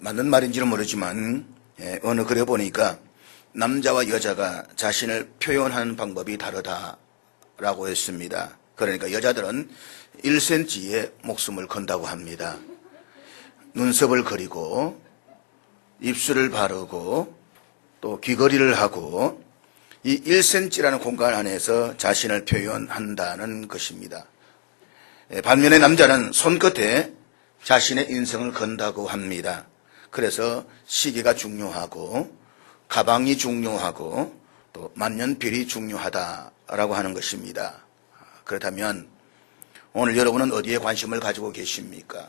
맞는 말인지는 모르지만 어느 글에 보니까 남자와 여자가 자신을 표현하는 방법이 다르다라고 했습니다. 그러니까 여자들은 1cm의 목숨을 건다고 합니다. 눈썹을 그리고 입술을 바르고 또 귀걸이를 하고 이 1cm라는 공간 안에서 자신을 표현한다는 것입니다. 반면에 남자는 손끝에 자신의 인생을 건다고 합니다. 그래서 시계가 중요하고 가방이 중요하고 또 만년필이 중요하다라고 하는 것입니다. 그렇다면 오늘 여러분은 어디에 관심을 가지고 계십니까?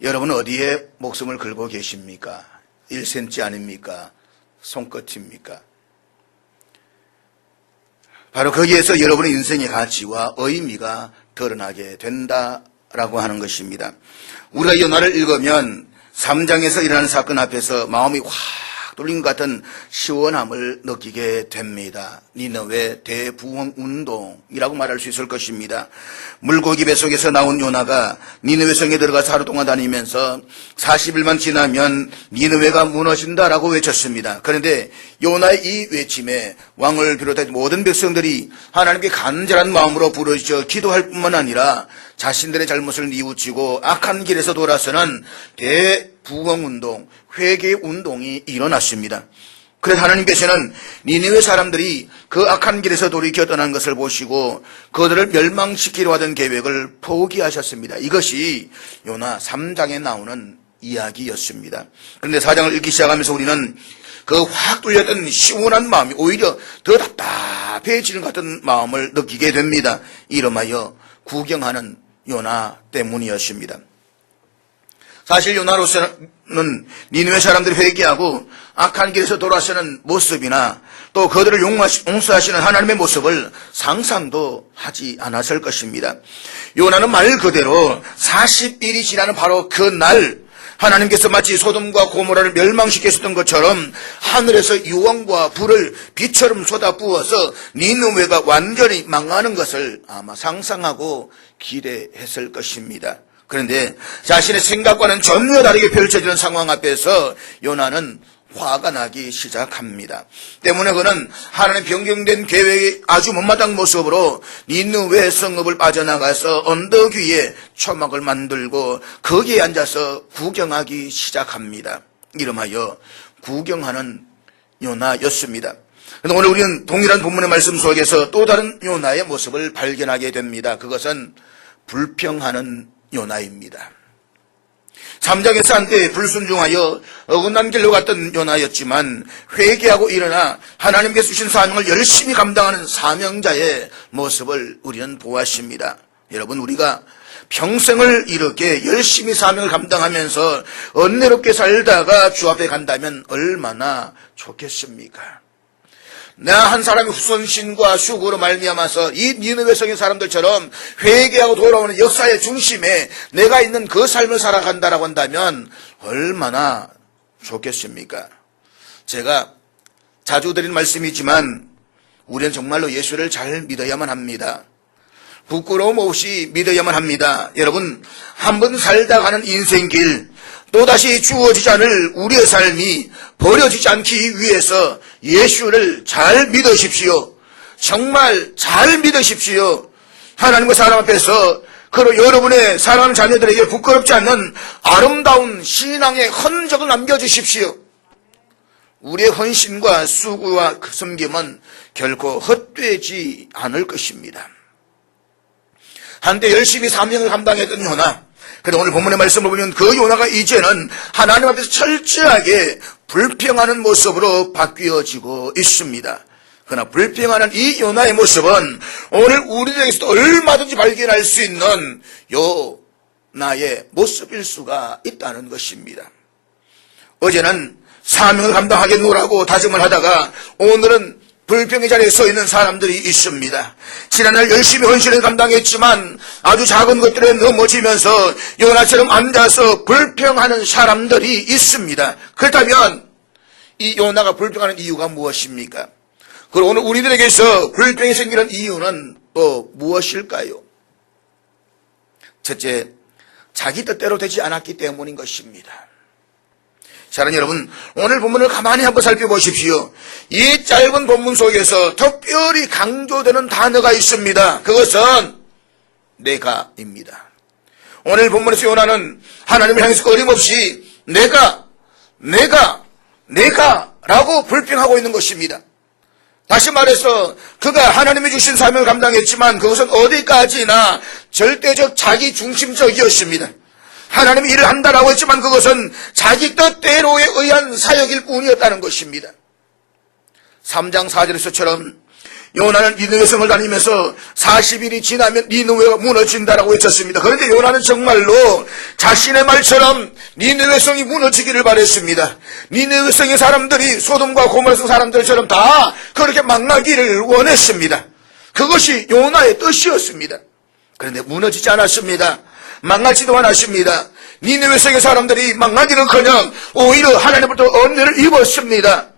여러분은 어디에 목숨을 걸고 계십니까? 1cm 아닙니까? 손끝입니까? 바로 거기에서 여러분의 인생의 가치와 의미가 드러나게 된다라고 하는 것입니다. 우리가 요나를 읽으면 3장에서 일어나는 사건 앞에서 마음이 확 뚫린 것 같은 시원함을 느끼게 됩니다. 니느웨 대부흥운동이라고 말할 수 있을 것입니다. 물고기 뱃속에서 나온 요나가 니느웨 성에 들어가서 하루 동안 다니면서 40일만 지나면 니느웨가 무너진다라고 외쳤습니다. 그런데 요나의 이 외침에 왕을 비롯해 모든 백성들이 하나님께 간절한 마음으로 부르짖어 기도할 뿐만 아니라 자신들의 잘못을 뉘우치고 악한 길에서 돌아서는 대부흥운동, 회개운동이 일어났습니다. 그래서 하나님께서는 니느웨 사람들이 그 악한 길에서 돌이켜 떠난 것을 보시고 그들을 멸망시키려 하던 계획을 포기하셨습니다. 이것이 요나 3장에 나오는 이야기였습니다. 그런데 4장을 읽기 시작하면서 우리는 그 확 뚫렸던 시원한 마음이 오히려 더 답답해지는 것 같은 마음을 느끼게 됩니다. 이름하여 구경하는 요나 때문이었습니다. 사실 요나로서는 니느웨 사람들이 회개하고 악한 길에서 돌아서는 모습이나 또 그들을 용서하시는 하나님의 모습을 상상도 하지 않았을 것입니다. 요나는 말 그대로 40일이 지나는 바로 그 날 하나님께서 마치 소돔과 고모라를 멸망시켰던 것처럼 하늘에서 유황과 불을 비처럼 쏟아부어서 니느웨가 완전히 망하는 것을 아마 상상하고 기대했을 것입니다. 그런데 자신의 생각과는 전혀 다르게 펼쳐지는 상황 앞에서 요나는 화가 나기 시작합니다. 때문에 그는 하나님의 변경된 계획의 아주 못마땅한 모습으로 니느웨 성읍을 빠져나가서 언덕 위에 초막을 만들고 거기에 앉아서 구경하기 시작합니다. 이름하여 구경하는 요나였습니다. 그런데 오늘 우리는 동일한 본문의 말씀 속에서 또 다른 요나의 모습을 발견하게 됩니다. 그것은 불평하는 요나입니다. 3장에서 한때 불순종하여 어긋난 길로 갔던 요나였지만 회개하고 일어나 하나님께서 주신 사명을 열심히 감당하는 사명자의 모습을 우리는 보았습니다. 여러분, 우리가 평생을 이렇게 열심히 사명을 감당하면서 은혜롭게 살다가 주 앞에 간다면 얼마나 좋겠습니까? 내가 한 사람의 후손신과 수고로 말미암아서 이 니느웨 성의 사람들처럼 회개하고 돌아오는 역사의 중심에 내가 있는 그 삶을 살아간다라고 한다면 얼마나 좋겠습니까? 제가 자주 드리는 말씀이지만 우리는 정말로 예수를 잘 믿어야만 합니다. 부끄러움 없이 믿어야만 합니다. 여러분, 한 번 살다 가는 인생길, 또다시 주어지지 않을 우리의 삶이 버려지지 않기 위해서 예수를 잘 믿으십시오. 정말 잘 믿으십시오. 하나님과 사람 앞에서 그리고 여러분의 사랑하는 자녀들에게 부끄럽지 않는 아름다운 신앙의 흔적을 남겨주십시오. 우리의 헌신과 수고와 섬김은 결코 헛되지 않을 것입니다. 한때 열심히 사명을 감당했던 요나, 그런데 오늘 본문의 말씀을 보면 그 요나가 이제는 하나님 앞에서 철저하게 불평하는 모습으로 바뀌어지고 있습니다. 그러나 불평하는 이 요나의 모습은 오늘 우리에게서도 얼마든지 발견할 수 있는 요나의 모습일 수가 있다는 것입니다. 어제는 사명을 감당하겠노라고 다짐을 하다가 오늘은 불평의 자리에 서 있는 사람들이 있습니다. 지난날 열심히 헌신을 감당했지만 아주 작은 것들에 넘어지면서 요나처럼 앉아서 불평하는 사람들이 있습니다. 그렇다면 이 요나가 불평하는 이유가 무엇입니까? 그리고 오늘 우리들에게서 불평이 생기는 이유는 또 무엇일까요? 첫째, 자기 뜻대로 되지 않았기 때문인 것입니다. 사랑하는 여러분, 오늘 본문을 가만히 한번 살펴보십시오. 이 짧은 본문 속에서 특별히 강조되는 단어가 있습니다. 그것은 내가입니다. 오늘 본문에서 요나는 하나님을 향해서 끊임없이 내가 라고 불평하고 있는 것입니다. 다시 말해서 그가 하나님이 주신 사명을 감당했지만 그것은 어디까지나 절대적 자기 중심적이었습니다. 하나님이 일을 한다라고 했지만 그것은 자기 뜻대로에 의한 사역일 뿐이었다는 것입니다. 3장 4절에서처럼 요나는 니느웨 성을 다니면서 40일이 지나면 니느웨가 무너진다라고 외쳤습니다. 그런데 요나는 정말로 자신의 말처럼 니느웨 성이 무너지기를 바랬습니다. 니느웨 성의 사람들이 소돔과 고모라 성 사람들처럼 다 그렇게 망하기를 원했습니다. 그것이 요나의 뜻이었습니다. 그런데 무너지지 않았습니다. 망하지도 않았습니다. 니느웨 성의 사람들이 망하기는커녕 오히려 하나님부터 은혜를 입었습니다.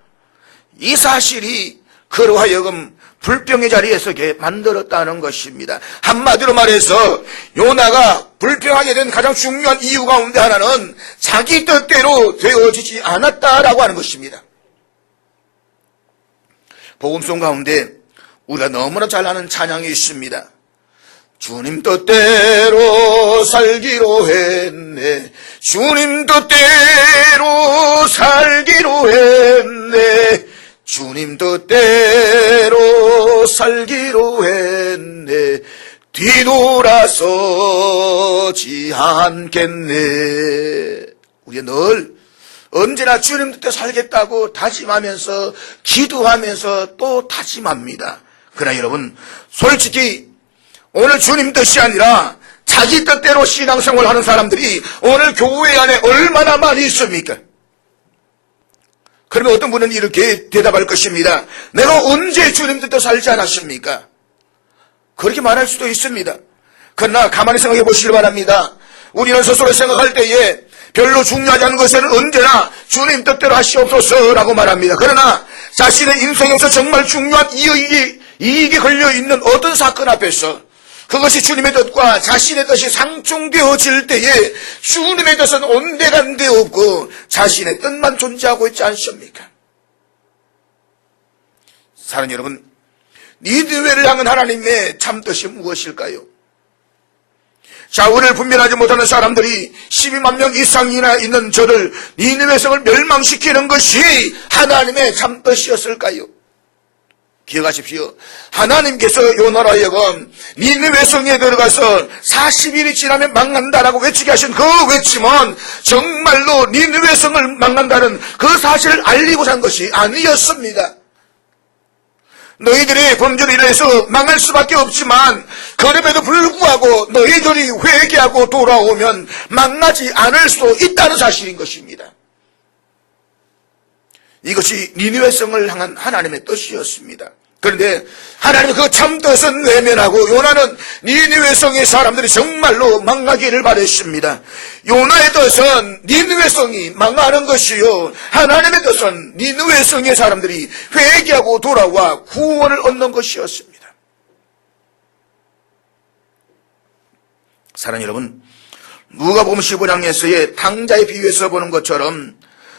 이 사실이 그로 하여금 불평의 자리에 서게 만들었다는 것입니다. 한마디로 말해서 요나가 불평하게 된 가장 중요한 이유 가운데 하나는 자기 뜻대로 되어지지 않았다라고 하는 것입니다. 복음송 가운데 우리가 너무나 잘 아는 찬양이 있습니다. 주님 뜻대로 살기로 했네. 주님 뜻대로 살기로 했네. 주님 뜻대로 살기로 했네. 뒤돌아서지 않겠네. 우리가 늘 언제나 주님 뜻대로 살겠다고 다짐하면서 기도하면서 또 다짐합니다. 그러나 여러분, 솔직히 오늘 주님 뜻이 아니라 자기 뜻대로 신앙생활을 하는 사람들이 오늘 교회 안에 얼마나 많이 있습니까? 그러면 어떤 분은 이렇게 대답할 것입니다. 내가 언제 주님 뜻대로 살지 않았습니까? 그렇게 말할 수도 있습니다. 그러나 가만히 생각해 보시길 바랍니다. 우리는 스스로 생각할 때에 별로 중요하지 않은 것에는 언제나 주님 뜻대로 하시옵소서라고 말합니다. 그러나 자신의 인생에서 정말 중요한 이익이 걸려있는 어떤 사건 앞에서 그것이 주님의 뜻과 자신의 뜻이 상충되어질 때에 주님의 뜻은 온데간데 없고 자신의 뜻만 존재하고 있지 않습니까? 사랑하는 여러분, 니느웨를 향한 하나님의 참뜻이 무엇일까요? 자우를 분별하지 못하는 사람들이 12만 명 이상이나 있는 저를 니느웨 성을 멸망시키는 것이 하나님의 참뜻이었을까요? 기억하십시오. 하나님께서 요나로 하여금 니느웨 성에 들어가서 40일이 지나면 망한다라고 외치게 하신 그 외침은 정말로 니느웨 성을 망한다는 그 사실을 알리고자 한 것이 아니었습니다. 너희들이 범죄를 인해서 망할 수밖에 없지만 그럼에도 불구하고 너희들이 회개하고 돌아오면 망하지 않을 수 있다는 사실인 것입니다. 이것이 니느웨 성을 향한 하나님의 뜻이었습니다. 그런데 하나님의 그 참뜻은 외면하고 요나는 니느웨 성의 사람들이 정말로 망하기를 바랬습니다. 요나의 뜻은 니느웨 성이 망하는 것이요, 하나님의 뜻은 니느웨 성의 사람들이 회개하고 돌아와 구원을 얻는 것이었습니다. 사랑하는 여러분, 누가복음 15장에서의 탕자의 비유에서 보는 것처럼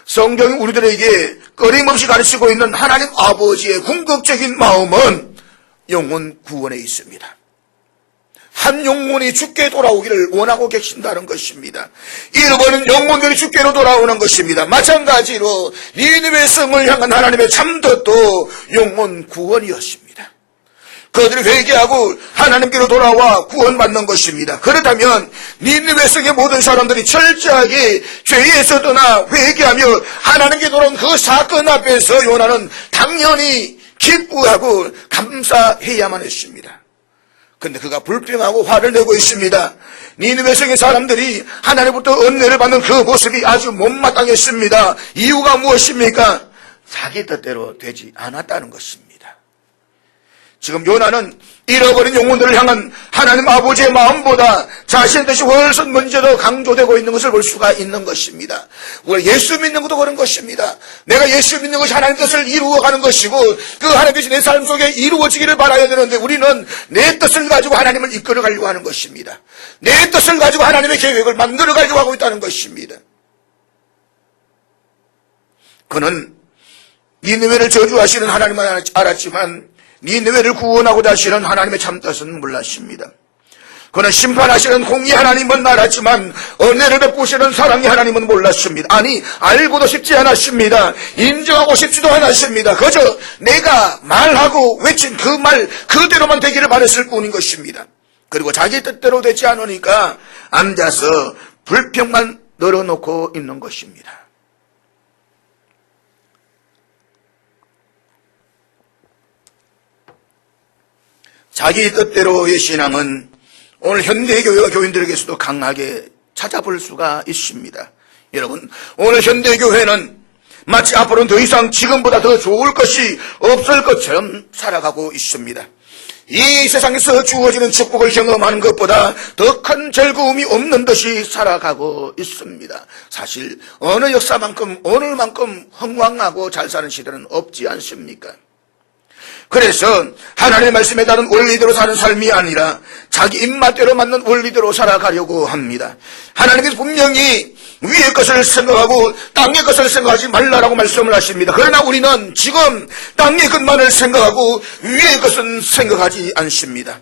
성경이 우리들에게 끊임없이 가르치고 있는 하나님 아버지의 궁극적인 마음은 영혼 구원에 있습니다. 한 영혼이 주께 돌아오기를 원하고 계신다는 것입니다. 잃어버린 영혼들이 주께로 돌아오는 것입니다. 마찬가지로 니느웨 성을 향한 하나님의 참뜻도 영혼 구원이었습니다. 그들이 회개하고 하나님께로 돌아와 구원받는 것입니다. 그렇다면 니느웨 성의 모든 사람들이 철저하게 죄에서 떠나 회개하며 하나님께 돌아온 그 사건 앞에서 요나는 당연히 기뻐하고 감사해야만 했습니다. 그런데 그가 불평하고 화를 내고 있습니다. 니느웨 성의 사람들이 하나님부터 은혜를 받는 그 모습이 아주 못마땅했습니다. 이유가 무엇입니까? 자기 뜻대로 되지 않았다는 것입니다. 지금 요나는 잃어버린 영혼들을 향한 하나님 아버지의 마음보다 자신의 뜻이 훨씬 먼저 더 강조되고 있는 것을 볼 수가 있는 것입니다. 우리 예수 믿는 것도 그런 것입니다. 내가 예수 믿는 것이 하나님 뜻을 이루어가는 것이고 그 하나님 뜻이 내 삶 속에 이루어지기를 바라야 되는데 우리는 내 뜻을 가지고 하나님을 이끌어가려고 하는 것입니다. 내 뜻을 가지고 하나님의 계획을 만들어가려고 하고 있다는 것입니다. 그는 니느웨를 저주하시는 하나님은 알았지만 니느웨를 구원하고자 하시는 하나님의 참뜻은 몰랐습니다. 그는 심판하시는 공의 하나님은 알았지만 은혜를 베푸시는 사랑의 하나님은 몰랐습니다. 아니 알고도 싶지 않았습니다. 인정하고 싶지도 않았습니다. 그저 내가 말하고 외친 그 말 그대로만 되기를 바랬을 뿐인 것입니다. 그리고 자기 뜻대로 되지 않으니까 앉아서 불평만 널어놓고 있는 것입니다. 자기 뜻대로의 신앙은 오늘 현대교회 교인들에게서도 강하게 찾아볼 수가 있습니다. 여러분, 오늘 현대교회는 마치 앞으로는 더 이상 지금보다 더 좋을 것이 없을 것처럼 살아가고 있습니다. 이 세상에서 주어지는 축복을 경험하는 것보다 더 큰 즐거움이 없는 듯이 살아가고 있습니다. 사실 어느 역사만큼 오늘만큼 흥왕하고 잘 사는 시대는 없지 않습니까? 그래서 하나님의 말씀에 따른 원리대로 사는 삶이 아니라 자기 입맛대로 맞는 원리대로 살아가려고 합니다. 하나님께서 분명히 위의 것을 생각하고 땅의 것을 생각하지 말라라고 말씀을 하십니다. 그러나 우리는 지금 땅의 것만을 생각하고 위의 것은 생각하지 않습니다.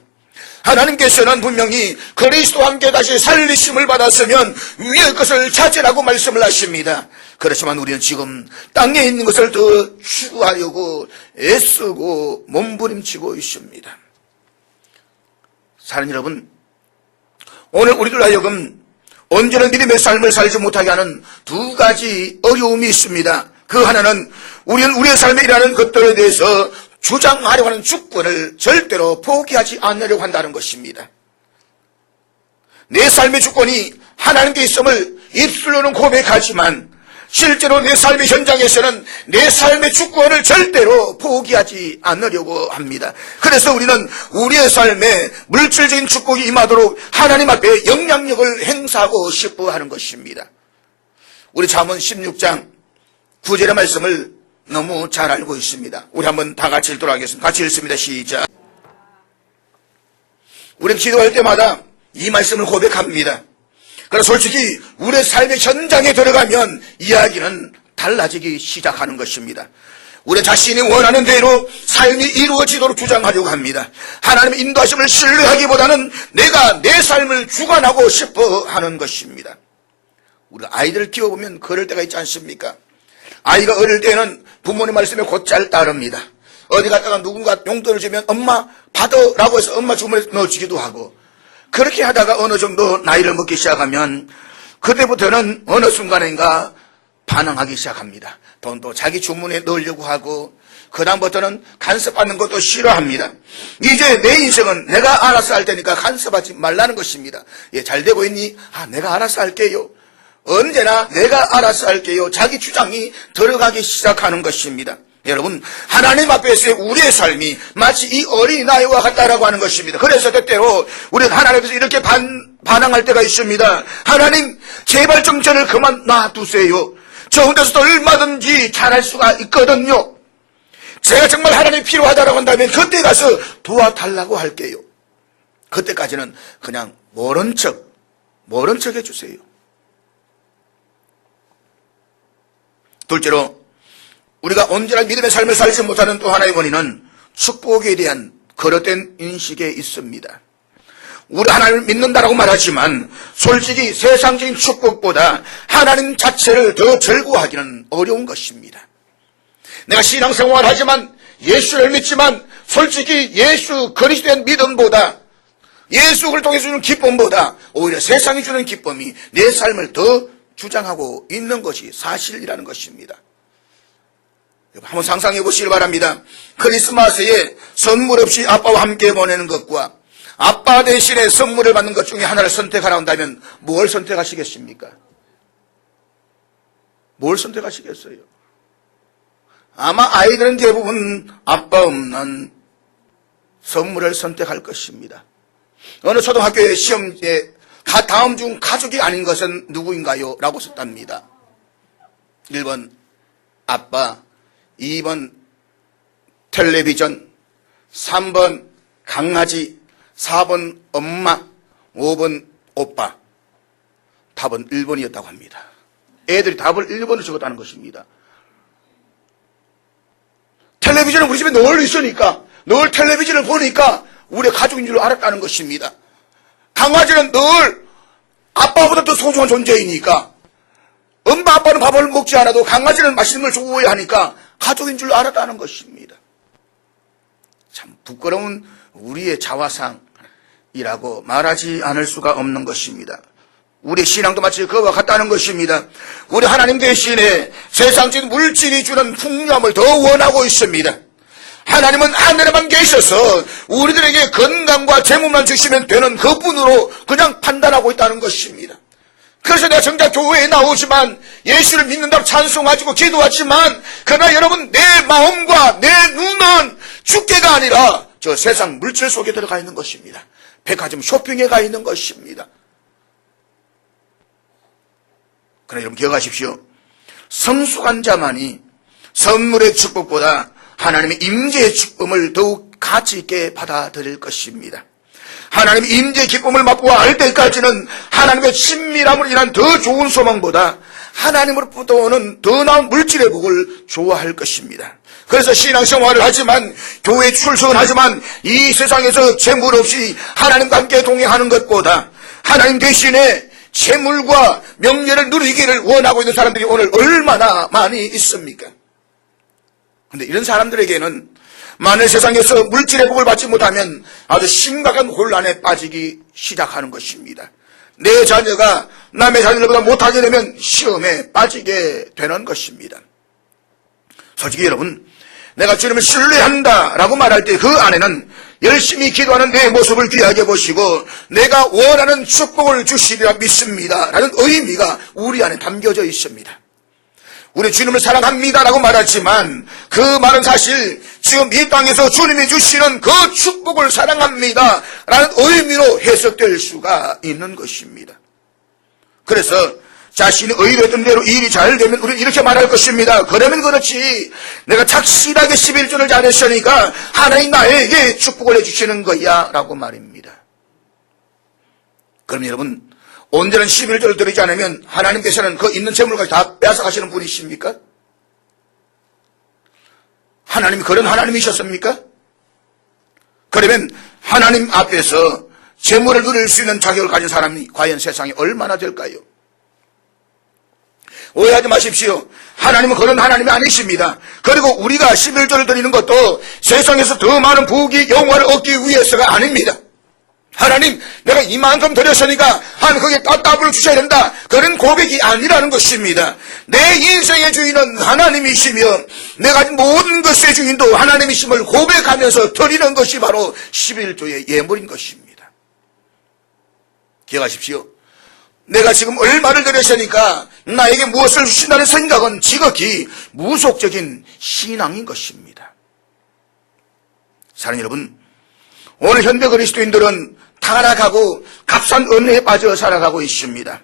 하나님께서는 분명히 그리스도와 함께 다시 살리심을 받았으면 위의 것을 찾으라고 말씀을 하십니다. 그렇지만 우리는 지금 땅에 있는 것을 더 추구하려고 애쓰고 몸부림치고 있습니다. 사랑하는 여러분, 오늘 우리들 하여금 온전한 믿음의 삶을 살지 못하게 하는 두 가지 어려움이 있습니다. 그 하나는 우리는 우리의 삶에 일하는 것들에 대해서 주장하려고 하는 주권을 절대로 포기하지 않으려고 한다는 것입니다. 내 삶의 주권이 하나님께 있음을 입술로는 고백하지만 실제로 내 삶의 현장에서는 내 삶의 주권을 절대로 포기하지 않으려고 합니다. 그래서 우리는 우리의 삶에 물질적인 축복이 임하도록 하나님 앞에 영향력을 행사하고 싶어 하는 것입니다. 우리 잠언 16장 9절의 말씀을 너무 잘 알고 있습니다. 우리 한번 다 같이 읽도록 하겠습니다. 같이 읽습니다. 시작. 우리는 기도할 때마다 이 말씀을 고백합니다. 그러나 솔직히 우리의 삶의 현장에 들어가면 이야기는 달라지기 시작하는 것입니다. 우리 자신이 원하는 대로 삶이 이루어지도록 주장하려고 합니다. 하나님의 인도하심을 신뢰하기보다는 내가 내 삶을 주관하고 싶어 하는 것입니다. 우리 아이들을 키워보면 그럴 때가 있지 않습니까? 아이가 어릴 때는 부모님 말씀에 곧잘 따릅니다. 어디 갔다가 누군가 용돈을 주면 엄마 받아라고 해서 엄마 주머니에 넣어주기도 하고, 그렇게 하다가 어느 정도 나이를 먹기 시작하면 그때부터는 어느 순간인가 반항하기 시작합니다. 돈도 자기 주머니에 넣으려고 하고, 그 다음부터는 간섭받는 것도 싫어합니다. 이제 내 인생은 내가 알아서 할 테니까 간섭하지 말라는 것입니다. 예, 잘 되고 있니? 내가 알아서 할게요. 언제나 내가 알아서 할게요. 자기 주장이 들어가기 시작하는 것입니다. 여러분, 하나님 앞에서의 우리의 삶이 마치 이 어린아이와 같다라고 하는 것입니다. 그래서 때때로 우리는 하나님 앞에서 이렇게 반항할 때가 있습니다. 하나님, 제발 좀 저를 그만 놔두세요. 저 혼자서도 얼마든지 잘할 수가 있거든요. 제가 정말 하나님이 필요하다라고 한다면 그때 가서 도와달라고 할게요. 그때까지는 그냥 모른 척 해주세요. 둘째로, 우리가 온전한 믿음의 삶을 살지 못하는 또 하나의 원인은 축복에 대한 거릇된 인식에 있습니다. 우리 하나님을 믿는다라고 말하지만 솔직히 세상적인 축복보다 하나님 자체를 더 즐거워하기는 어려운 것입니다. 내가 신앙생활을 하지만 예수를 믿지만 솔직히 예수 그리스도의 믿음보다, 예수를 통해서 주는 기쁨보다 오히려 세상이 주는 기쁨이 내 삶을 더 주장하고 있는 것이 사실이라는 것입니다. 한번 상상해 보시길 바랍니다. 크리스마스에 선물 없이 아빠와 함께 보내는 것과 아빠 대신에 선물을 받는 것 중에 하나를 선택하라 한다면 뭘 선택하시겠습니까? 뭘 선택하시겠어요? 아마 아이들은 대부분 아빠 없는 선물을 선택할 것입니다. 어느 초등학교의 시험지에 다음 중 가족이 아닌 것은 누구인가요? 라고 썼답니다. 1번 아빠, 2번 텔레비전, 3번 강아지, 4번 엄마, 5번 오빠. 답은 1번이었다고 합니다. 애들이 답을 1번으로 적었다는 것입니다. 텔레비전은 우리 집에 늘 있으니까, 늘 텔레비전을 보니까 우리 가족인 줄 알았다는 것입니다. 강아지는 늘 아빠보다 더 소중한 존재이니까, 엄마 아빠는 밥을 먹지 않아도 강아지는 맛있는 걸 좋아해 하니까 가족인 줄 알았다는 것입니다. 참 부끄러운 우리의 자화상이라고 말하지 않을 수가 없는 것입니다. 우리 신앙도 마치 그와 같다는 것입니다. 우리 하나님 대신에 세상적인 물질이 주는 풍요함을 더 원하고 있습니다. 하나님은 하늘에만 계셔서 우리들에게 건강과 재물만 주시면 되는 그분으로 그냥 판단하고 있다는 것입니다. 그래서 내가 정작 교회에 나오지만 예수를 믿는다고 찬송하고 기도하지만 그러나 여러분 내 마음과 내 눈은 주께가 아니라 저 세상 물질 속에 들어가 있는 것입니다. 백화점 쇼핑에 가 있는 것입니다. 그러나 여러분 기억하십시오. 성숙한 자만이 선물의 축복보다 하나님의 임재의 축복을 더욱 가치 있게 받아들일 것입니다. 하나님의 임재의 기쁨을 맛보아 알 때까지는 하나님의 친밀함으로 인한 더 좋은 소망보다 하나님으로부터 오는 더 나은 물질의 복을 좋아할 것입니다. 그래서 신앙생활을 하지만 교회에 출석은 하지만 이 세상에서 재물 없이 하나님과 함께 동행하는 것보다 하나님 대신에 재물과 명예를 누리기를 원하고 있는 사람들이 오늘 얼마나 많이 있습니까? 그런데 이런 사람들에게는 만일 세상에서 물질의 복을 받지 못하면 아주 심각한 혼란에 빠지기 시작하는 것입니다. 내 자녀가 남의 자녀들보다 못하게 되면 시험에 빠지게 되는 것입니다. 솔직히 여러분, 내가 주님을 신뢰한다라고 말할 때 그 안에는 열심히 기도하는 내 모습을 귀하게 보시고 내가 원하는 축복을 주시리라 믿습니다 라는 의미가 우리 안에 담겨져 있습니다. 우리 주님을 사랑합니다라고 말하지만 그 말은 사실 지금 이 땅에서 주님이 주시는 그 축복을 사랑합니다라는 의미로 해석될 수가 있는 것입니다. 그래서 자신이 의뢰했던 대로 일이 잘 되면 우리는 이렇게 말할 것입니다. 그러면 그렇지 내가 착실하게 11조를 잘했으니까 하나님 나에게 축복을 해주시는 거야 라고 말입니다. 그럼 여러분 온전한 11조를 드리지 않으면 하나님께서는 그 있는 재물까지 다 빼앗아가시는 분이십니까? 하나님이 그런 하나님이셨습니까? 그러면 하나님 앞에서 재물을 누릴 수 있는 자격을 가진 사람이 과연 세상에 얼마나 될까요? 오해하지 마십시오. 하나님은 그런 하나님이 아니십니다. 그리고 우리가 11조를 드리는 것도 세상에서 더 많은 부귀 영화를 얻기 위해서가 아닙니다. 하나님 내가 이만큼 드렸으니까 거기에 더블을 주셔야 된다 그런 고백이 아니라는 것입니다. 내 인생의 주인은 하나님이시며 내가 가진 모든 것의 주인도 하나님이심을 고백하면서 드리는 것이 바로 11조의 예물인 것입니다. 기억하십시오. 내가 지금 얼마를 드렸으니까 나에게 무엇을 주신다는 생각은 지극히 무속적인 신앙인 것입니다. 사랑하는 여러분, 오늘 현대 그리스도인들은 타락하고 값싼 은혜에 빠져 살아가고 있습니다.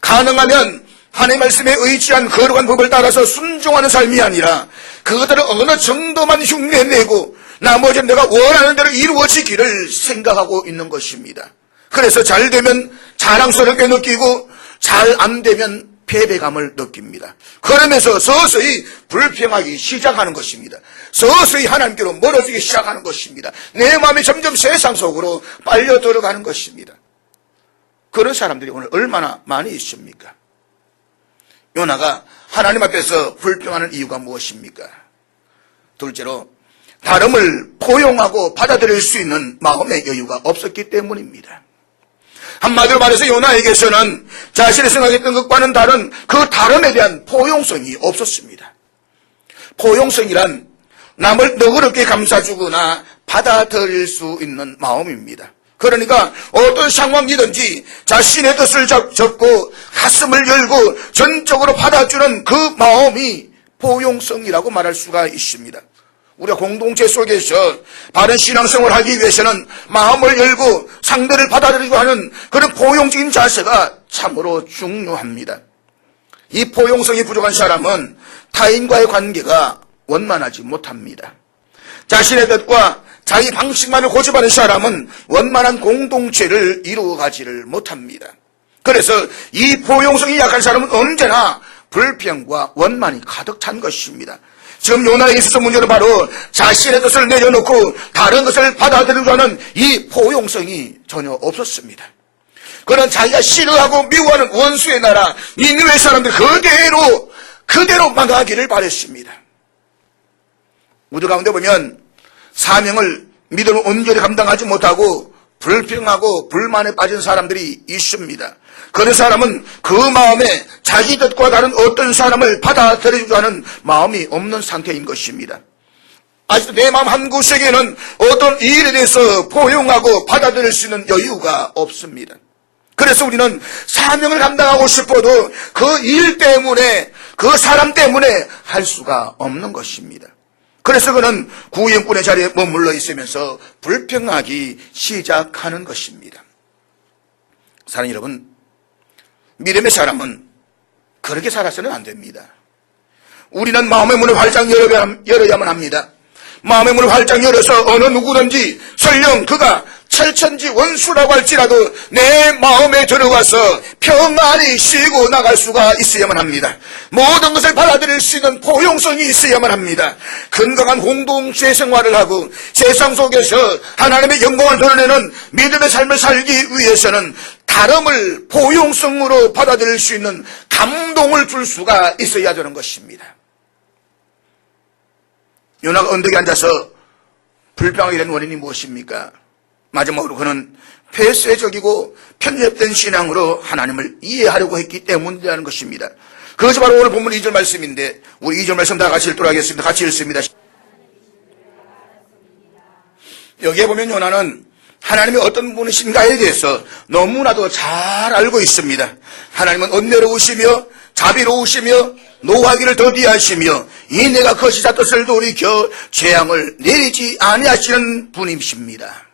가능하면 하나님의 말씀에 의지한 거룩한 법을 따라서 순종하는 삶이 아니라 그것들을 어느 정도만 흉내내고 나머지는 내가 원하는 대로 이루어지기를 생각하고 있는 것입니다. 그래서 잘 되면 자랑스럽게 느끼고 잘 안 되면 패배감을 느낍니다. 그러면서 서서히 불평하기 시작하는 것입니다. 서서히 하나님께로 멀어지기 시작하는 것입니다. 내 마음이 점점 세상 속으로 빨려 들어가는 것입니다. 그런 사람들이 오늘 얼마나 많이 있습니까? 요나가 하나님 앞에서 불평하는 이유가 무엇입니까? 둘째로 다름을 포용하고 받아들일 수 있는 마음의 여유가 없었기 때문입니다. 한마디로 말해서 요나에게서는 자신이 생각했던 것과는 다른 그 다름에 대한 포용성이 없었습니다. 포용성이란 남을 너그럽게 감싸주거나 받아들일 수 있는 마음입니다. 그러니까 어떤 상황이든지 자신의 뜻을 접고 가슴을 열고 전적으로 받아주는 그 마음이 포용성이라고 말할 수가 있습니다. 우리가 공동체 속에서 바른 신앙생활을 하기 위해서는 마음을 열고 상대를 받아들이고 하는 그런 포용적인 자세가 참으로 중요합니다. 이 포용성이 부족한 사람은 타인과의 관계가 원만하지 못합니다. 자신의 뜻과 자기 방식만을 고집하는 사람은 원만한 공동체를 이루어가지를 못합니다. 그래서 이 포용성이 약한 사람은 언제나 불평과 원만이 가득 찬 것입니다. 지금 요나에 있어서 문제는 바로 자신의 뜻을 내려놓고 다른 것을 받아들이려고 하는 이 포용성이 전혀 없었습니다. 그는 자기가 싫어하고 미워하는 원수의 나라 니느웨 사람들 그대로 망하기를 바랬습니다. 우리 가운데 보면 사명을 믿음을 온전히 감당하지 못하고 불평하고 불만에 빠진 사람들이 있습니다. 그런 사람은 그 마음에 자기 뜻과 다른 어떤 사람을 받아들이려고 하는 마음이 없는 상태인 것입니다. 아직도 내 마음 한구석에는 어떤 일에 대해서 포용하고 받아들일 수 있는 여유가 없습니다. 그래서 우리는 사명을 감당하고 싶어도 그 일 때문에 그 사람 때문에 할 수가 없는 것입니다. 그래서 그는 구형꾼의 자리에 머물러 있으면서 불평하기 시작하는 것입니다. 사랑하는 여러분, 믿음의 사람은 그렇게 살아서는 안 됩니다. 우리는 마음의 문을 활짝 열어야만 합니다. 마음의 문을 활짝 열어서 어느 누구든지 설령 그가 철천지 원수라고 할지라도 내 마음에 들어가서 평안히 쉬고 나갈 수가 있어야만 합니다. 모든 것을 받아들일 수 있는 포용성이 있어야만 합니다. 건강한 공동체 생활을 하고 세상 속에서 하나님의 영광을 드러내는 믿음의 삶을 살기 위해서는 다름을 포용성으로 받아들일 수 있는 감동을 줄 수가 있어야 되는 것입니다. 요나가 언덕에 앉아서 불평하게 된 원인이 무엇입니까? 마지막으로 그는 폐쇄적이고 편협된 신앙으로 하나님을 이해하려고 했기 때문이라는 것입니다. 그것이 바로 오늘 본문 2절 말씀인데 우리 2절 말씀 다 같이 읽도록 하겠습니다. 같이 읽습니다. 여기에 보면 요나는 하나님이 어떤 분이신가에 대해서 너무나도 잘 알고 있습니다. 하나님은 은혜로우시며 자비로우시며 노하기를 더디하시며 인내가 거시자 뜻을 돌이켜 재앙을 내리지 아니하시는 분이십니다.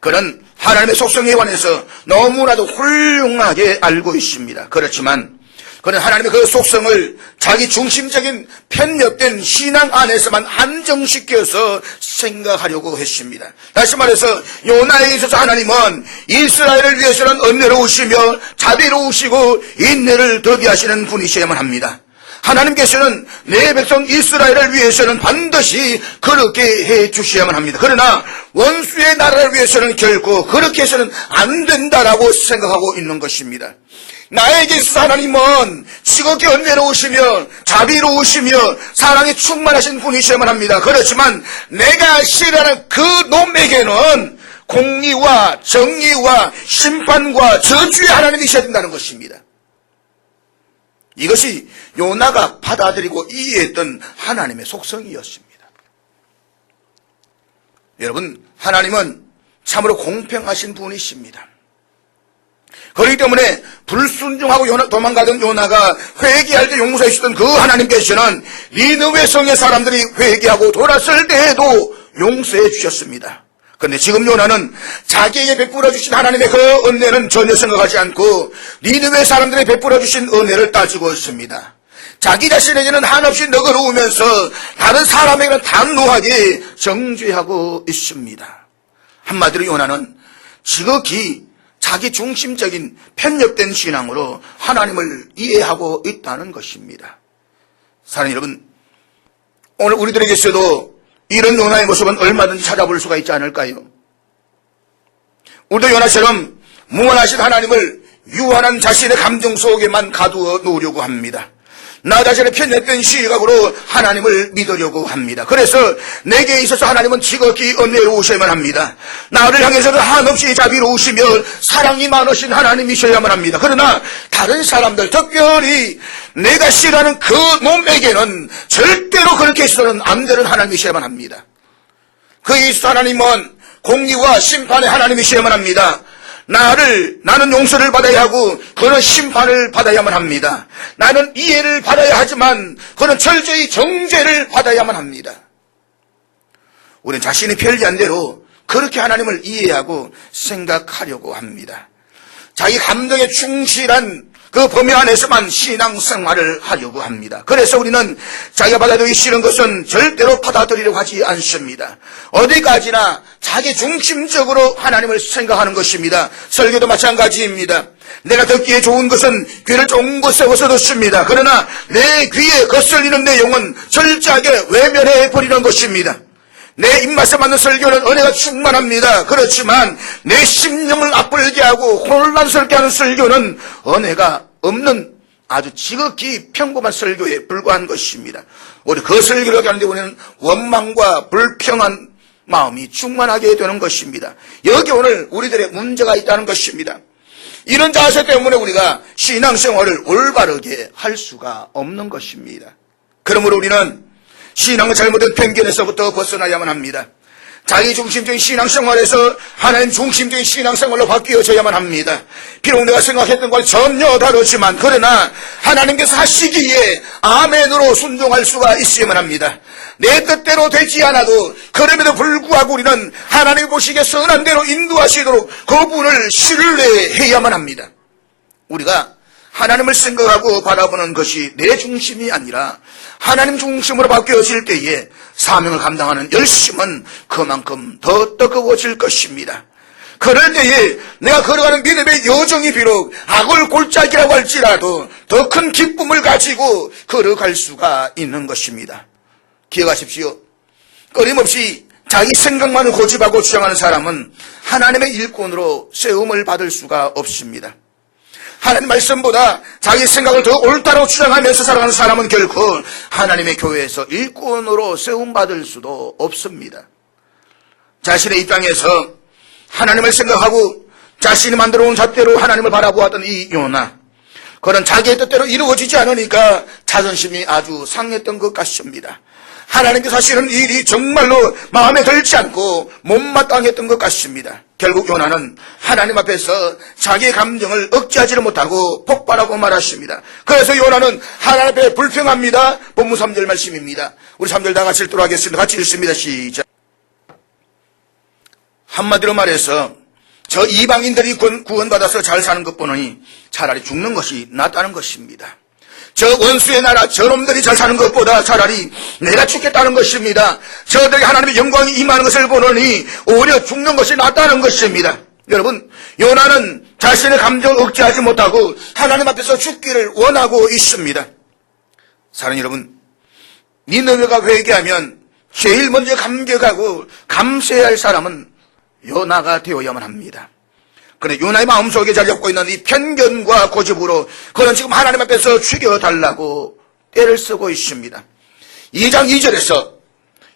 그는 하나님의 속성에 관해서 너무나도 훌륭하게 알고 있습니다. 그렇지만 그는 하나님의 그 속성을 자기 중심적인 편협된 신앙 안에서만 안정시켜서 생각하려고 했습니다. 다시 말해서 요나에 있어서 하나님은 이스라엘을 위해서는 은혜로우시며 자비로우시고 인내를 더디하시는 분이셔야만 합니다. 하나님께서는 내 백성 이스라엘을 위해서는 반드시 그렇게 해 주셔야만 합니다. 그러나 원수의 나라를 위해서는 결코 그렇게 해서는 안 된다라고 생각하고 있는 것입니다. 나에게 있어서 하나님은 지극히 은혜로우시며 자비로우시며 사랑에 충만하신 분이셔야만 합니다. 그렇지만 내가 싫어하는 그 놈에게는 공의와 정의와 심판과 저주의 하나님이셔야 된다는 것입니다. 이것이 요나가 받아들이고 이해했던 하나님의 속성이었습니다. 여러분, 하나님은 참으로 공평하신 분이십니다. 그렇기 때문에 불순종하고 도망가던 요나가 회개할 때 용서해 주셨던 그 하나님께서는 니느웨 성의 사람들이 회개하고 돌았을 때에도 용서해 주셨습니다. 그런데 지금 요나는 자기에게 베풀어 주신 하나님의 그 은혜는 전혀 생각하지 않고 니느웨 사람들이 베풀어 주신 은혜를 따지고 있습니다. 자기 자신에게는 한없이 너그러우면서 다른 사람에게는 단호하게 정죄하고 있습니다. 한마디로 요나는 지극히 자기 중심적인 편협된 신앙으로 하나님을 이해하고 있다는 것입니다. 사랑하는 여러분, 오늘 우리들에게서도 이런 요나의 모습은 얼마든지 찾아볼 수가 있지 않을까요? 우리도 요나처럼 무한하신 하나님을 유한한 자신의 감정 속에만 가두어 놓으려고 합니다. 나 자신의 편협된 시각으로 하나님을 믿으려고 합니다. 그래서 내게 있어서 하나님은 지극히 은혜로우셔야만 합니다. 나를 향해서도 한없이 자비로우시며 사랑이 많으신 하나님이셔야만 합니다. 그러나 다른 사람들, 특별히 내가 싫어하는 그 놈에게는 절대로 그렇게 해서는 안 되는 하나님이셔야만 합니다. 그 예수 하나님은 공의와 심판의 하나님이셔야만 합니다. 나는 용서를 받아야 하고 그는 심판을 받아야만 합니다. 나는 이해를 받아야 하지만 그는 철저히 정죄를 받아야만 합니다. 우리는 자신이 편리한 대로 그렇게 하나님을 이해하고 생각하려고 합니다. 자기 감정에 충실한 그 범위 안에서만 신앙생활을 하려고 합니다. 그래서 우리는 자기가 받아들이기 싫은 것은 절대로 받아들이려고 하지 않습니다. 어디까지나 자기 중심적으로 하나님을 생각하는 것입니다. 설교도 마찬가지입니다. 내가 듣기에 좋은 것은 귀를 쫑긋 세워서 듣습니다. 그러나 내 귀에 거슬리는 내용은 철저하게 외면해버리는 것입니다. 내 입맛에 맞는 설교는 은혜가 충만합니다. 그렇지만 내 심령을 앞불게 하고 혼란스럽게 하는 설교는 은혜가 없는 아주 지극히 평범한 설교에 불과한 것입니다. 우리 그 설교를 하는데 우리는 원망과 불평한 마음이 충만하게 되는 것입니다. 여기 오늘 우리들의 문제가 있다는 것입니다. 이런 자세 때문에 우리가 신앙생활을 올바르게 할 수가 없는 것입니다. 그러므로 우리는 신앙의 잘못된 편견에서부터 벗어나야만 합니다. 자기 중심적인 신앙생활에서 하나님 중심적인 신앙생활로 바뀌어져야만 합니다. 비록 내가 생각했던 건 전혀 다르지만 그러나 하나님께서 하시기에 아멘으로 순종할 수가 있어야만 합니다. 내 뜻대로 되지 않아도 그럼에도 불구하고 우리는 하나님 보시기에 선한 대로 인도하시도록 그분을 신뢰해야만 합니다. 우리가 하나님을 생각하고 바라보는 것이 내 중심이 아니라 하나님 중심으로 바뀌어질 때에 사명을 감당하는 열심은 그만큼 더 뜨거워질 것입니다. 그럴 때에 내가 걸어가는 믿음의 여정이 비록 악을 골짜기라고 할지라도 더 큰 기쁨을 가지고 걸어갈 수가 있는 것입니다. 기억하십시오. 끊임없이 자기 생각만을 고집하고 주장하는 사람은 하나님의 일꾼으로 세움을 받을 수가 없습니다. 하나님 말씀보다 자기 생각을 더 옳다고 주장하면서 살아가는 사람은 결코 하나님의 교회에서 일꾼으로 세움받을 수도 없습니다. 자신의 입장에서 하나님을 생각하고 자신이 만들어 온 잣대로 하나님을 바라보았던 이 요나, 그런 자기의 뜻대로 이루어지지 않으니까 자존심이 아주 상했던 것 같습니다. 하나님께서 하시는 일이 정말로 마음에 들지 않고 못마땅했던 것 같습니다. 결국 요나는 하나님 앞에서 자기의 감정을 억제하지를 못하고 폭발하고 말았습니다. 그래서 요나는 하나님 앞에 불평합니다. 본문 3절 말씀입니다. 우리 3절 다 같이 읽도록 하겠습니다. 같이 읽습니다. 시작. 한마디로 말해서 저 이방인들이 구원받아서 잘 사는 것 보느니 차라리 죽는 것이 낫다는 것입니다. 저 원수의 나라 저놈들이 잘 사는 것보다 차라리 내가 죽겠다는 것입니다. 저들에게 하나님의 영광이 임하는 것을 보느니 오히려 죽는 것이 낫다는 것입니다. 여러분, 요나는 자신의 감정을 억제하지 못하고 하나님 앞에서 죽기를 원하고 있습니다. 사랑하는 여러분, 니느웨가 회개하면 제일 먼저 감격하고 감사해야 할 사람은 요나가 되어야만 합니다. 그런데 요나의 마음속에 자리 잡고 있는 이 편견과 고집으로 그는 지금 하나님 앞에서 죽여달라고 떼를 쓰고 있습니다. 2장 2절에서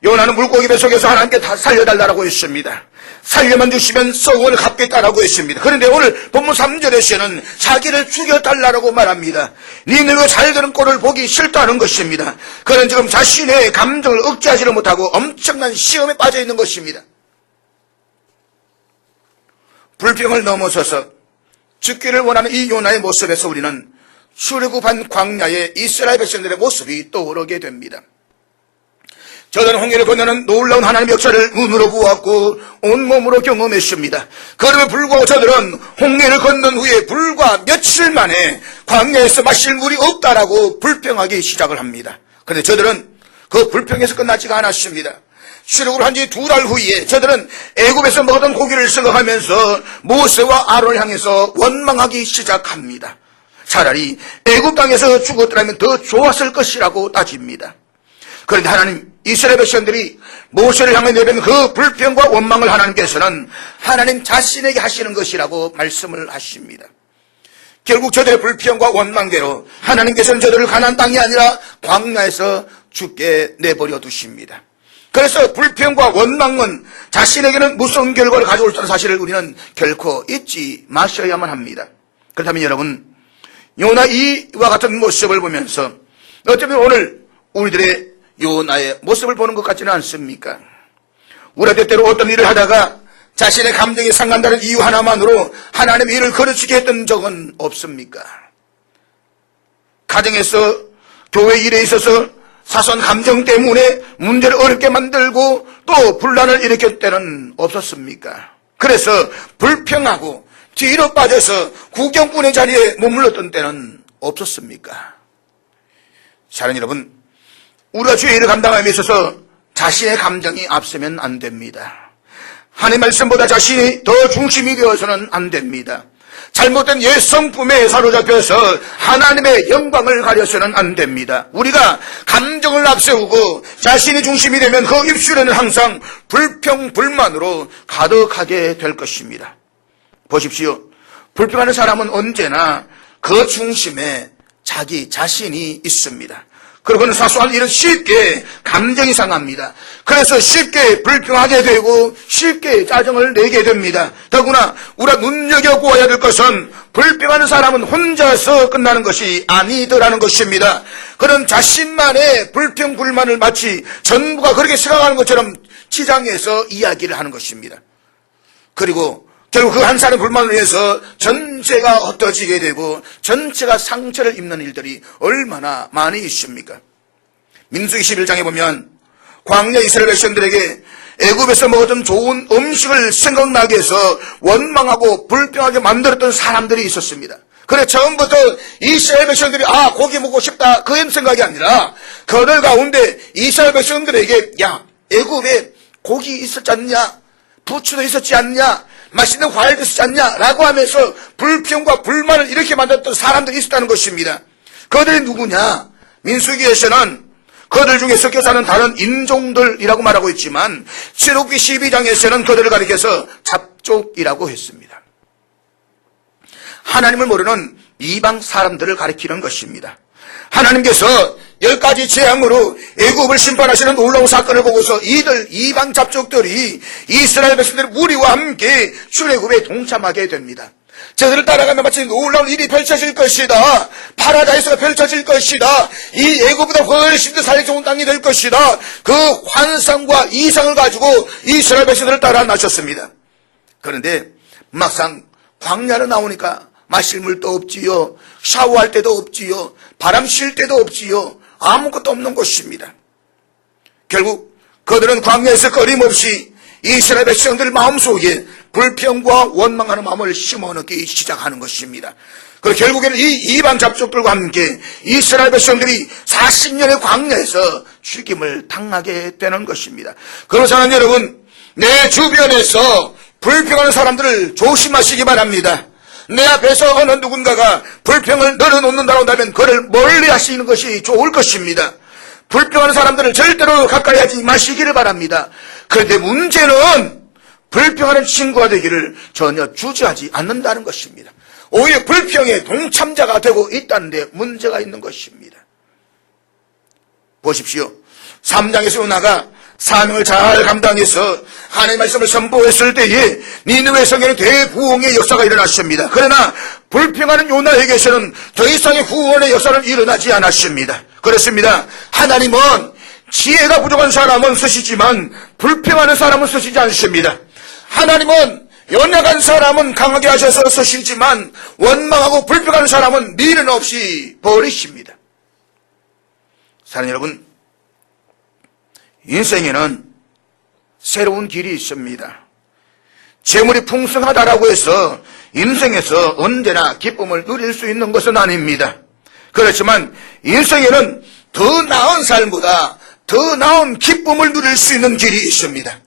요나는 물고기 뱃속에서 하나님께 다 살려달라고 했습니다. 살려만 주시면 성을 갚겠다라고 했습니다. 그런데 오늘 본문 3절에서는 자기를 죽여달라고 말합니다. 니느웨 잘되는 꼴을 보기 싫다는 것입니다. 그는 지금 자신의 감정을 억제하지를 못하고 엄청난 시험에 빠져 있는 것입니다. 불평을 넘어서서 죽기를 원하는 이 요나의 모습에서 우리는 출애굽한 광야의 이스라엘 백성들의 모습이 떠오르게 됩니다. 저들은 홍해를 건너는 놀라운 하나님의 역사를 눈으로 보았고 온몸으로 경험했습니다. 그럼에도 불구하고 저들은 홍해를 건넌 후에 불과 며칠 만에 광야에서 마실 물이 없다라고 불평하기 시작을 합니다. 그런데 저들은 그 불평에서 끝나지가 않았습니다. 출애굽을 한 지 2달 후에 저들은 애굽에서 먹었던 고기를 생각하면서 모세와 아론을 향해서 원망하기 시작합니다. 차라리 애굽 땅에서 죽었더라면 더 좋았을 것이라고 따집니다. 그런데 하나님, 이스라엘 백성들이 모세를 향해 내뱉는 그 불평과 원망을 하나님께서는 하나님 자신에게 하시는 것이라고 말씀을 하십니다. 결국 저들의 불평과 원망대로 하나님께서는 저들을 가나안 땅이 아니라 광야에서 죽게 내버려 두십니다. 그래서 불평과 원망은 자신에게는 무서운 결과를 가져올 수 있다는 사실을 우리는 결코 잊지 마셔야만 합니다. 그렇다면 여러분, 요나 이와 같은 모습을 보면서 어쩌면 오늘 우리들의 요나의 모습을 보는 것 같지는 않습니까? 우리가 때때로 어떤 일을 하다가 자신의 감정이 상한다는 이유 하나만으로 하나님의 일을 거르치게 했던 적은 없습니까? 가정에서 교회 일에 있어서 사소한 감정 때문에 문제를 어렵게 만들고 또 분란을 일으킬 때는 없었습니까? 그래서 불평하고 뒤로 빠져서 구경꾼의 자리에 머물렀던 때는 없었습니까? 사랑하는 여러분, 우리가 주의 일을 감당함에 있어서 자신의 감정이 앞서면 안 됩니다. 하나님의 말씀보다 자신이 더 중심이 되어서는 안 됩니다. 잘못된 옛 성품에 사로잡혀서 하나님의 영광을 가려서는 안 됩니다. 우리가 감정을 앞세우고 자신이 중심이 되면 그 입술에는 항상 불평, 불만으로 가득하게 될 것입니다. 보십시오. 불평하는 사람은 언제나 그 중심에 자기 자신이 있습니다. 그리고는 사소한 일은 쉽게 감정이 상합니다. 그래서 쉽게 불평하게 되고 쉽게 짜증을 내게 됩니다. 더구나 우리가 눈여겨보아야 될 것은 불평하는 사람은 혼자서 끝나는 것이 아니더라는 것입니다. 그런 자신만의 불평, 불만을 마치 전부가 그렇게 생각하는 것처럼 치장해서 이야기를 하는 것입니다. 그리고 결국 그 한 사람의 불만을 위해서 전체가 흩어지게 되고 전체가 상처를 입는 일들이 얼마나 많이 있습니까? 민수기 11장에 보면 광야 이스라엘 백성들에게 애굽에서 먹었던 좋은 음식을 생각나게 해서 원망하고 불평하게 만들었던 사람들이 있었습니다. 그래 처음부터 이스라엘 백성들이 고기 먹고 싶다 그 생각이 아니라 그들 가운데 이스라엘 백성들에게 야 애굽에 고기 있었지 않냐, 부추도 있었지 않냐, 맛있는 과일도 있었지 않냐 라고 하면서 불평과 불만을 이렇게 만들었던 사람들이 있었다는 것입니다. 그들이 누구냐? 민수기에서는 그들 중에 섞여 사는 다른 인종들이라고 말하고 있지만 출애굽기 12장에서는 그들을 가리켜서 잡족이라고 했습니다. 하나님을 모르는 이방 사람들을 가리키는 것입니다. 하나님께서 10가지 재앙으로 애굽을 심판하시는 놀라운 사건을 보고서 이들 이방 잡족들이 이스라엘 백성들의 무리와 함께 출애굽에 동참하게 됩니다. 저들을 따라가면 마치 놀라운 일이 펼쳐질 것이다. 파라다이스가 펼쳐질 것이다. 이 애굽보다 훨씬 더 살기 좋은 땅이 될 것이다. 그 환상과 이상을 가지고 이스라엘 백성들을 따라 나섰습니다. 그런데 막상 광야로 나오니까 마실 물도 없지요. 샤워할 때도 없지요. 바람 쉴 때도 없지요. 아무것도 없는 곳입니다. 결국 그들은 광야에서 끊임없이 이스라엘 백성들 마음속에 불평과 원망하는 마음을 심어넣기 시작하는 것입니다. 그리고 결국에는 이 이방 잡족들과 함께 이스라엘 백성들이 40년의 광야에서 죽임을 당하게 되는 것입니다. 그렇잖아요 여러분, 내 주변에서 불평하는 사람들을 조심하시기 바랍니다. 내 앞에서 어느 누군가가 불평을 늘어놓는다고 한다면 그를 멀리 하시는 것이 좋을 것입니다. 불평하는 사람들을 절대로 가까이 하지 마시기를 바랍니다. 그런데 문제는 불평하는 친구가 되기를 전혀 주저하지 않는다는 것입니다. 오히려 불평의 동참자가 되고 있다는 데 문제가 있는 것입니다. 보십시오. 3장에서 요나가 사명을 잘 감당해서 하나님의 말씀을 선포했을 때에 니느웨 성에는 대부흥의 역사가 일어났습니다. 그러나 불평하는 요나에게서는 더 이상의 구원의 역사는 일어나지 않았습니다. 그렇습니다. 하나님은 지혜가 부족한 사람은 쓰시지만 불평하는 사람은 쓰시지 않습니다. 하나님은 연약한 사람은 강하게 하셔서 쓰시지만 원망하고 불평하는 사람은 미련 없이 버리십니다. 사랑하는 여러분, 인생에는 새로운 길이 있습니다. 재물이 풍성하다라고 해서 인생에서 언제나 기쁨을 누릴 수 있는 것은 아닙니다. 그렇지만 인생에는 더 나은 삶보다 더 나은 기쁨을 누릴 수 있는 길이 있습니다.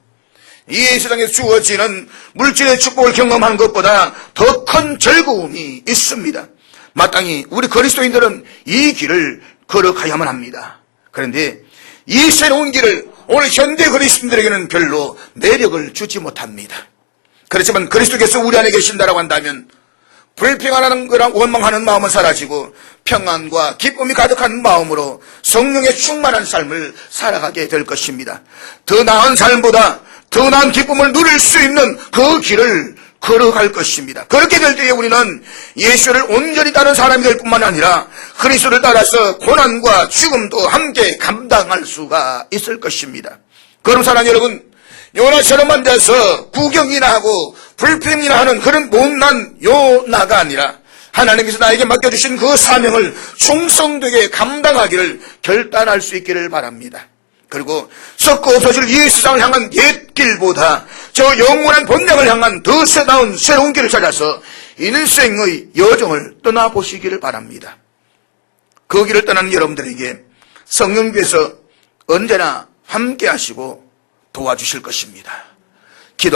이 세상에 주어지는 물질의 축복을 경험하는 것보다 더 큰 즐거움이 있습니다. 마땅히 우리 그리스도인들은 이 길을 걸어가야만 합니다. 그런데 이 새로운 길을 오늘 현대 그리스도인들에게는 별로 매력을 주지 못합니다. 그렇지만 그리스도께서 우리 안에 계신다라고 한다면 불평하는 거랑 원망하는 마음은 사라지고 평안과 기쁨이 가득한 마음으로 성령의 충만한 삶을 살아가게 될 것입니다. 더 나은 삶보다 더 나은 기쁨을 누릴 수 있는 그 길을 걸어갈 것입니다. 그렇게 될 때에 우리는 예수를 온전히 따른 사람이 될 뿐만 아니라 그리스도를 따라서 고난과 죽음도 함께 감당할 수가 있을 것입니다. 그럼 사랑하는 여러분, 요나처럼 앉아서 구경이나 하고 불평이나 하는 그런 못난 요나가 아니라 하나님께서 나에게 맡겨주신 그 사명을 충성되게 감당하기를 결단할 수 있기를 바랍니다. 그리고 썩고 없어질 이 세상을 향한 옛 길보다 저 영원한 본향을 향한 더 새다운 새로운 길을 찾아서 인생의 여정을 떠나보시기를 바랍니다. 그 길을 떠나는 여러분들에게 성령께서 언제나 함께 하시고 도와주실 것입니다. 기도하겠습니다.